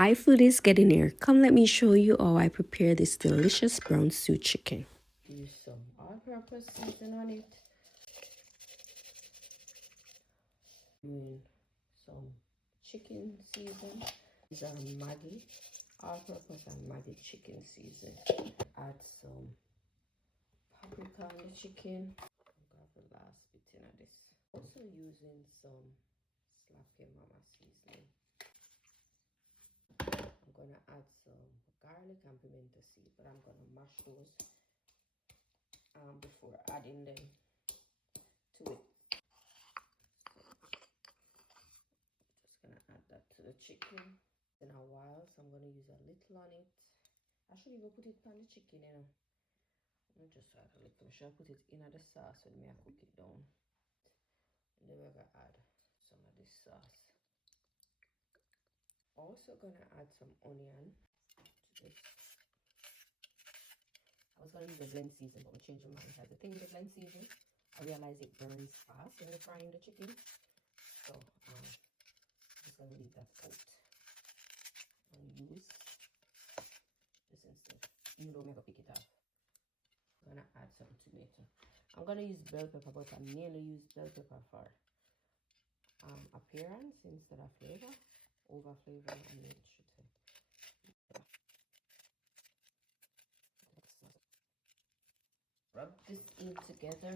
Hi foodies, get in here. Come let me show you how I prepare this delicious brown stew chicken. Use some all-purpose season on it. Some chicken season. These are Maggi, all-purpose and Maggi chicken season. Add some paprika on the chicken. Grab the last bit of this. Also using some Slap Your Mama seasoning. I'm gonna add some garlic and pimento seed, but I'm gonna mash those before adding them to it. Just gonna add that to the chicken in a while, so I'm gonna use a little on it. I should even put it on the chicken, you know. I'm just add a little. Should I put it in the sauce when I cook it down? And then we're gonna add some of this sauce. Also gonna add some onion to this. I was gonna use a blend season, but I changed my mind. The thing with the blend season, I realize it burns fast when you're frying the chicken. So I'm just gonna leave that out and use this instead. You don't make a pick it up. I'm gonna add some tomato. I'm gonna use bell pepper, but I mainly use bell pepper for appearance instead of flavor. Over flavor, I mean, it should say. Rub this in together